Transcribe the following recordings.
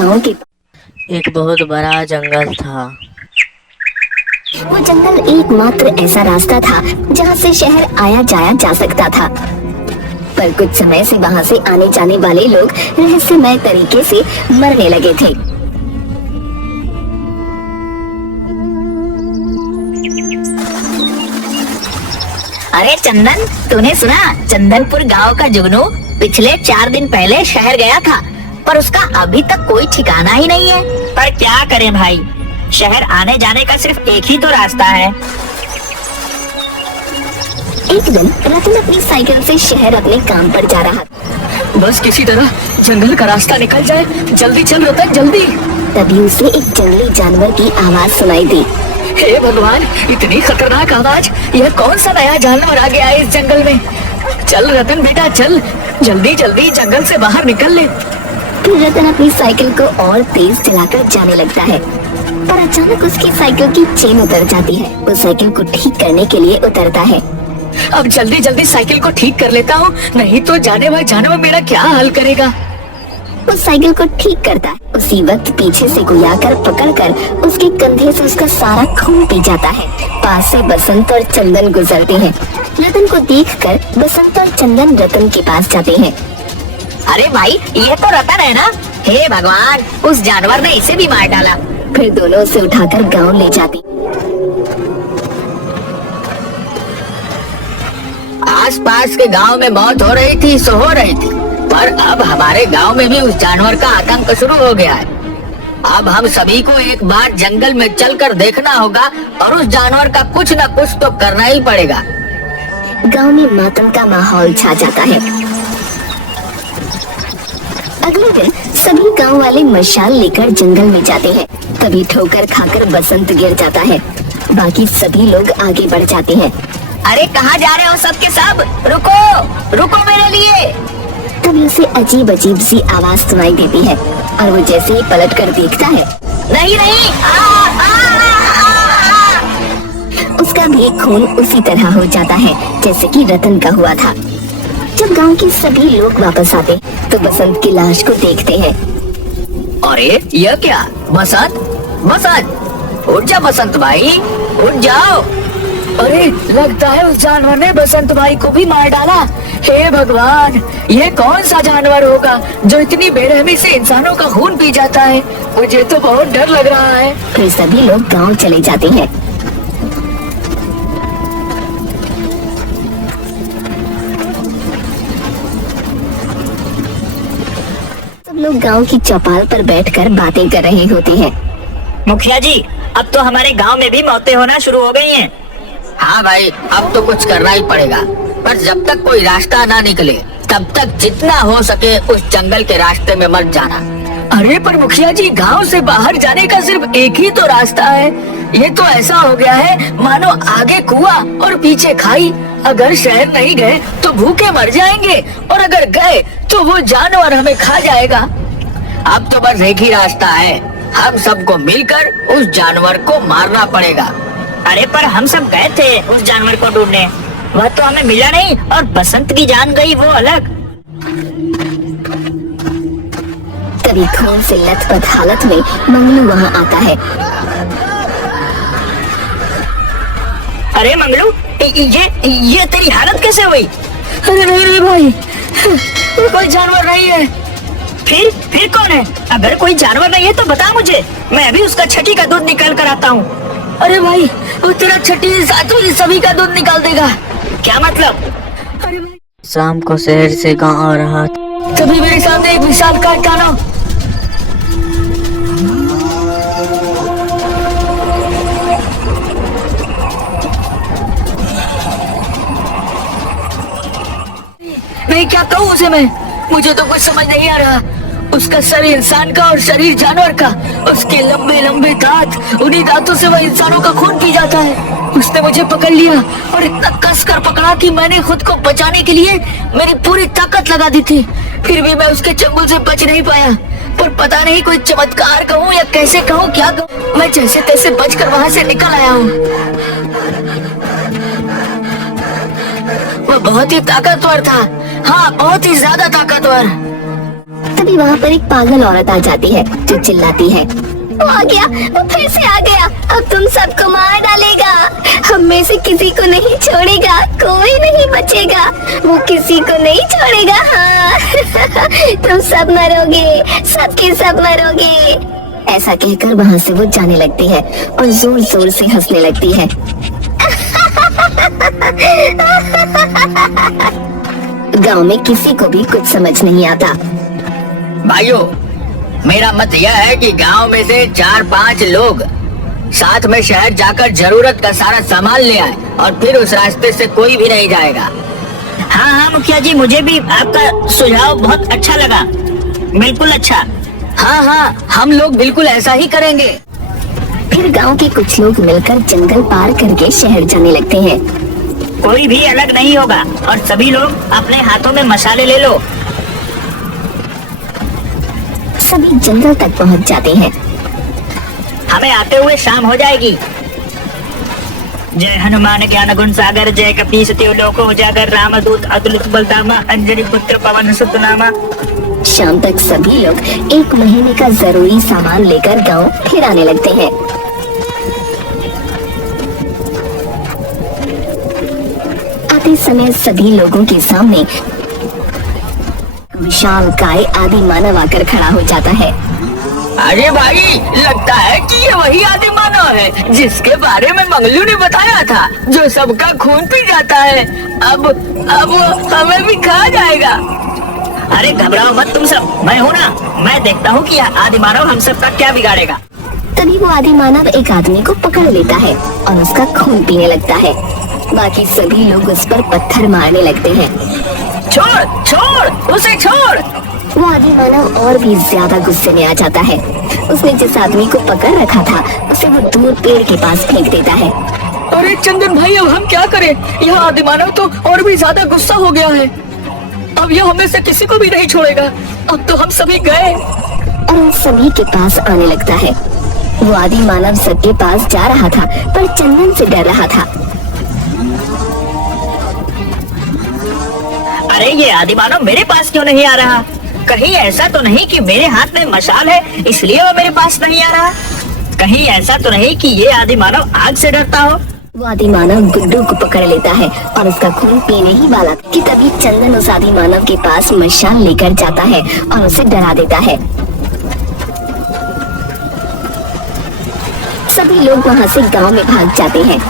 गांव के एक बहुत बड़ा जंगल था। वो जंगल एकमात्र ऐसा रास्ता था जहां से शहर आया जाया जा सकता था। पर कुछ समय से वहां से आने जाने वाले लोग रहस्यमय तरीके से मरने लगे थे। अरे चंदन, तूने सुना? चंदनपुर गांव का जुगनू पिछले 4 दिन पहले शहर गया था, पर उसका अभी तक कोई ठिकाना ही नहीं है। पर क्या करें भाई, शहर आने जाने का सिर्फ एक ही तो रास्ता है। एक दिन रतन अपनी साइकिल से शहर अपने काम पर जा रहा था। बस किसी तरह जंगल का रास्ता निकल जाए, जल्दी चल रतन जल्दी। तभी उसे एक जंगली जानवर की आवाज सुनाई दी। हे भगवान, इतनी खतरनाक आवाज! यह कौन सा नया जानवर आ गया है इस जंगल में? चल रतन बेटा चल, जल्दी जल्दी जंगल से बाहर निकल ले। फिर रतन अपनी साइकिल को और तेज चलाकर जाने लगता है, पर अचानक उसकी साइकिल की चेन उतर जाती है। वो साइकिल को ठीक करने के लिए उतरता है। अब जल्दी जल्दी साइकिल को ठीक कर लेता हूँ, नहीं तो जाने वाला जानवर मेरा क्या हाल करेगा। वो साइकिल को ठीक करता है। उसी वक्त पीछे से कोई आकर पकड़कर उसके कंधे से उसका सारा खून पी जाता है। पास से बसंत और चंदन गुजरते हैं। रतन को देखकर बसंत और चंदन रतन के पास जाते हैं। अरे भाई, ये तो रतन है ना? हे भगवान, उस जानवर ने इसे भी मार डाला। फिर दोनों उसे उठाकर गांव ले जाते। आसपास के गांव में मौत हो रही थी सो हो रही थी, पर अब हमारे गांव में भी उस जानवर का आतंक शुरू हो गया है। अब हम सभी को एक बार जंगल में चलकर देखना होगा और उस जानवर का कुछ न कुछ तो करना ही पड़ेगा। गांव में मातम का माहौल छा जाता है। अगले दिन सभी गांव वाले मशाल लेकर जंगल में जाते हैं। तभी ठोकर खाकर बसंत गिर जाता है। बाकी सभी लोग आगे बढ़ जाते हैं। अरे कहाँ जा रहे हो सब के सब? रुको रुको मेरे लिए। तभी उसे अजीब अजीब सी आवाज सुनाई देती है और वो जैसे ही पलट कर देखता है, नहीं नहीं, उसका भी खून उसी तरह हो जाता है जैसे कि रतन का हुआ था। जब गांव के सभी लोग वापस आते तो बसंत की लाश को देखते हैं। अरे यह क्या? बसंत बसंत, उठ जा बसंत भाई, उठ जाओ। अरे लगता है उस जानवर ने बसंत भाई को भी मार डाला। हे भगवान, ये कौन सा जानवर होगा जो इतनी बेरहमी से इंसानों का खून पी जाता है? मुझे तो बहुत डर लग रहा है। फिर सभी लोग गांव चले जाते हैं। सब लोग गांव की चौपाल पर बैठकर बातें कर रहे होते हैं। मुखिया जी, अब तो हमारे गांव में भी मौतें होना शुरू हो गई हैं। हाँ भाई, अब तो कुछ करना ही पड़ेगा, पर जब तक कोई रास्ता ना निकले तब तक जितना हो सके उस जंगल के रास्ते में मत जाना। अरे पर मुखिया जी, गांव से बाहर जाने का सिर्फ एक ही तो रास्ता है। ये तो ऐसा हो गया है मानो आगे कुआं और पीछे खाई। अगर शहर नहीं गए तो भूखे मर जाएंगे, और अगर गए तो वो जानवर हमें खा जाएगा। अब तो बस एक ही रास्ता है, हम सबको मिलकर उस जानवर को मारना पड़ेगा। अरे पर हम सब गए थे उस जानवर को ढूंढने, वह तो हमें मिला नहीं, और बसंत की जान गई वो अलग। तभी खून से लथपथ हालत में मंगलू वहाँ आता है। अरे मंगलू, ये तेरी हालत कैसे हुई? अरे नहीं भाई, कोई जानवर नहीं है। फिर कौन है? अगर कोई जानवर नहीं है तो बता मुझे, मैं अभी उसका छठी का दूध निकाल कर आता हूँ। अरे भाई, वो तेरा छठी सातों सभी का दूध निकाल देगा। क्या मतलब? अरे भाई, शाम को शहर से गांव आ रहा था। तभी मेरे सामने एक विशाल कारखाना। नहीं, क्या कहूँ उसे मैं? मुझे तो कुछ समझ नहीं आ रहा। उसका सर इंसान का और शरीर जानवर का, उसके लंबे लंबे दांत, उन्हीं दांतों से वह इंसानों का खून पी जाता है। उसने मुझे पकड़ लिया और इतना कस कर पकड़ा कि मैंने खुद को बचाने के लिए मेरी पूरी ताकत लगा दी थी। फिर भी मैं उसके चंगुल से बच नहीं पाया। पर पता नहीं कोई चमत्कार कहूँ या कैसे कहूँ, क्या कहूँ, मैं जैसे तैसे बचकर वहाँ से निकल आया हूँ। वह बहुत ही ताकतवर था, हाँ बहुत ही ज्यादा ताकतवर। तभी वहाँ पर एक पागल औरत आ जाती है जो चिल्लाती है, वो आ गया, वो फिर से आ गया, अब तुम सबको मार डालेगा, हम में से किसी को नहीं छोड़ेगा, कोई नहीं बचेगा, वो किसी को नहीं छोड़ेगा। हाँ तुम सब मरोगे, सबके सब मरोगे। ऐसा कहकर वहाँ से वो जाने लगती है और जोर जोर से हंसने लगती है। गांव में किसी को भी कुछ समझ नहीं आता। भाइयों, मेरा मत यह है कि गांव में से 4-5 लोग साथ में शहर जाकर जरूरत का सारा सामान ले आए और फिर उस रास्ते से कोई भी नहीं जाएगा। हाँ हाँ मुखिया जी, मुझे भी आपका सुझाव बहुत अच्छा लगा, बिल्कुल अच्छा। हाँ हाँ, हम लोग बिल्कुल ऐसा ही करेंगे। फिर गांव के कुछ लोग मिलकर जंगल पार करके शहर जाने लगते हैं। कोई भी अलग नहीं होगा और सभी लोग अपने हाथों में मसाले ले लो। सभी जंगल तक पहुंच जाते हैं। हमें आते हुए शाम हो जाएगी। जय हनुमान ज्ञान गुण सागर, जय कपीस तिहु लोको उजागर, रामदूत अतुलित बलधामा, अंजनी पुत्र पवन सुत नामा। शाम तक सभी लोग 1 महीने का जरूरी सामान लेकर गांव फिर आने लगते हैं। आते समय सभी लोगों के सामने विशाल काय आदि मानव आकर खड़ा हो जाता है। अरे भाई, लगता है कि ये वही आदि मानव है जिसके बारे में मंगलू ने बताया था, जो सबका खून पी जाता है। अब हमें भी खा जाएगा। अरे घबराओ मत तुम सब, मैं हूँ ना, मैं देखता हूँ कि यह आदि मानव हम सबका क्या बिगाड़ेगा। तभी वो आदि मानव एक आदमी को पकड़ लेता है और उसका खून पीने लगता है। बाकी सभी लोग उस पर पत्थर मारने लगते हैं। छोड़ छोड़, उसे छोड़। वो आदि मानव और भी ज्यादा गुस्से में आ जाता है। उसने जिस आदमी को पकड़ रखा था उसे वो दूर पेड़ के पास फेंक देता है। अरे चंदन भाई, अब हम क्या करें? यह आदि मानव तो और भी ज्यादा गुस्सा हो गया है। अब यह हमें से किसी को भी नहीं छोड़ेगा। अब तो हम सभी गए। और उन सभी के पास आने लगता है। वो आदि मानव सबके पास जा रहा था पर चंदन से डर रहा था। अरे ये आदि मानव मेरे पास क्यों नहीं आ रहा? कहीं ऐसा तो नहीं कि मेरे हाथ में मशाल है इसलिए वो मेरे पास नहीं आ रहा? कहीं ऐसा तो नहीं कि ये आदि मानव आग से डरता हो? वो आदि मानव गुड्डू को पकड़ लेता है और उसका खून पीने ही वाला कि तभी चंदन उस आदि मानव के पास मशाल लेकर जाता है और उसे डरा देता है। सभी लोग वहाँ से गांव में भाग जाते हैं।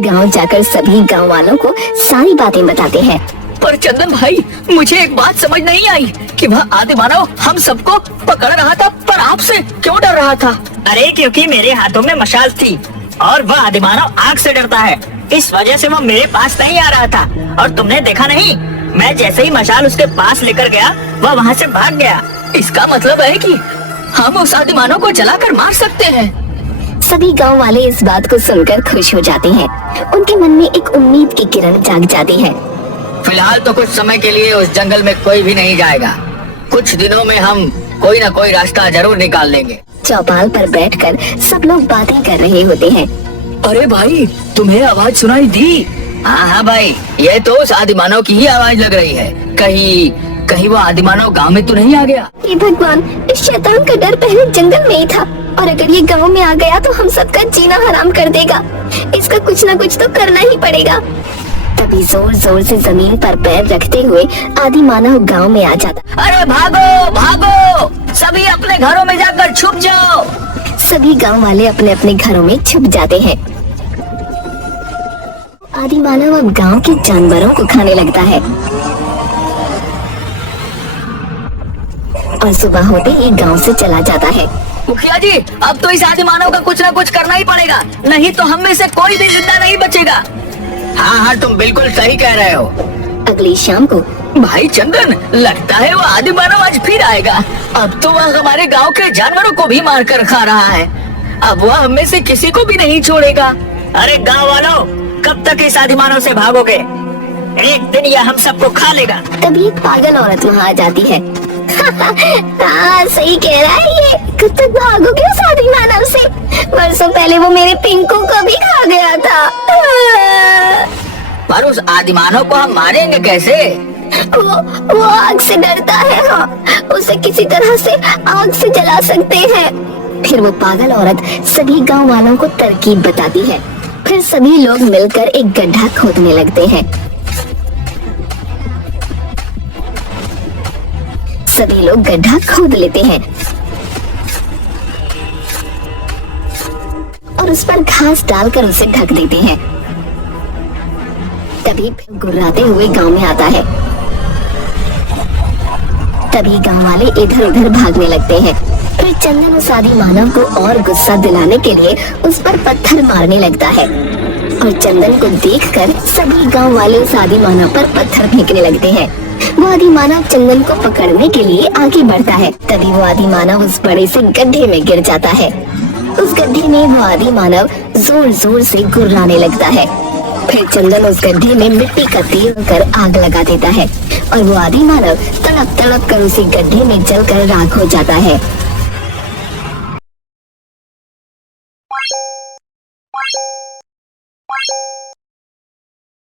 गांव जाकर सभी गांव वालों को सारी बातें बताते हैं। पर चंदन भाई, मुझे एक बात समझ नहीं आई कि वह आदि मानव हम सबको पकड़ रहा था पर आपसे क्यों डर रहा था? अरे क्योंकि मेरे हाथों में मशाल थी और वह आदि मानव आग से डरता है, इस वजह से वो मेरे पास नहीं आ रहा था। और तुमने देखा नहीं, मैं जैसे ही मशाल उसके पास लेकर गया वह वहाँ से भाग गया। इसका मतलब है कि हम उस आदि मानव को जलाकर मार सकते हैं। सभी गांव वाले इस बात को सुनकर खुश हो जाते हैं। उनके मन में एक उम्मीद की किरण जाग जाती है। फिलहाल तो कुछ समय के लिए उस जंगल में कोई भी नहीं जाएगा। कुछ दिनों में हम कोई न कोई रास्ता जरूर निकाल लेंगे। चौपाल पर बैठकर सब लोग बातें कर रहे होते हैं। अरे भाई, तुम्हें आवाज सुनाई दी? हाँ हाँ भाई, ये तो उस आदि मानव की ही आवाज लग रही है। कहीं वो आदि मानव गाँव में तो नहीं आ गया? ये भगवान, इस शैतान का डर पहले जंगल में ही था और अगर ये गांव में आ गया तो हम सबका जीना हराम कर देगा। इसका कुछ न कुछ तो करना ही पड़ेगा। तभी जोर जोर से जमीन पर पैर रखते हुए आदि मानव गांव में आ जाता। अरे भागो भागो, सभी अपने घरों में जाकर छुप जाओ। सभी गांव वाले अपने अपने घरों में छुप जाते हैं। आदि मानव अब गांव के जानवरों को खाने लगता है और सुबह होते ही गांव से चला जाता है। मुखिया जी, अब तो इस आदि मानव का कुछ न कुछ करना ही पड़ेगा, नहीं तो हम में से कोई भी जिंदा नहीं बचेगा। हाँ हाँ, तुम बिल्कुल सही कह रहे हो। अगली शाम को भाई चंदन, लगता है वो आदि मानव आज फिर आएगा। अब तो वह हमारे गांव के जानवरों को भी मार कर खा रहा है। अब वह हम में से किसी को भी नहीं छोड़ेगा। अरे गाँव वालों, कब तक इस आदि मानव से भागोगे? एक दिन यह हम सबको खा लेगा। तभी एक पागल औरत वहाँ आ जाती है। हाँ, सही कह रहा है ये। कब तक भागोगे उस आदि मानव से? वर्षों पहले वो मेरे पिंकू को भी खा गया था। पर उस आदि मानव को हम मारेंगे कैसे? वो आग से डरता है। हाँ, उसे किसी तरह से आग से जला सकते हैं। फिर वो पागल औरत सभी गांव वालों को तरकीब बताती है। फिर सभी लोग मिलकर एक गड्ढा खोदने लगते हैं। सभी लोग गड्ढा खोद लेते हैं और उस पर घास डालकर उसे ढक देते हैं। तभी गुर्राते हुए गांव में आता है। तभी गांव वाले इधर उधर भागने लगते हैं। फिर चंदन उस आदि मानव को और गुस्सा दिलाने के लिए उस पर पत्थर मारने लगता है और चंदन को देखकर सभी गांव वाले उस आदि मानव पर पत्थर फेंकने लगते हैं। वो आदि मानव चंदन को पकड़ने के लिए आगे बढ़ता है। तभी वो आदि मानव उस बड़े से गड्ढे में गिर जाता है। उस गड्ढे में वो आदि मानव जोर जोर से गुर्राने लगता है। फिर चंदन उस गड्ढे में मिट्टी का तेल कर आग लगा देता है और वो आदि मानव तड़प तड़प कर उसी गड्ढे में जलकर राख हो जाता है।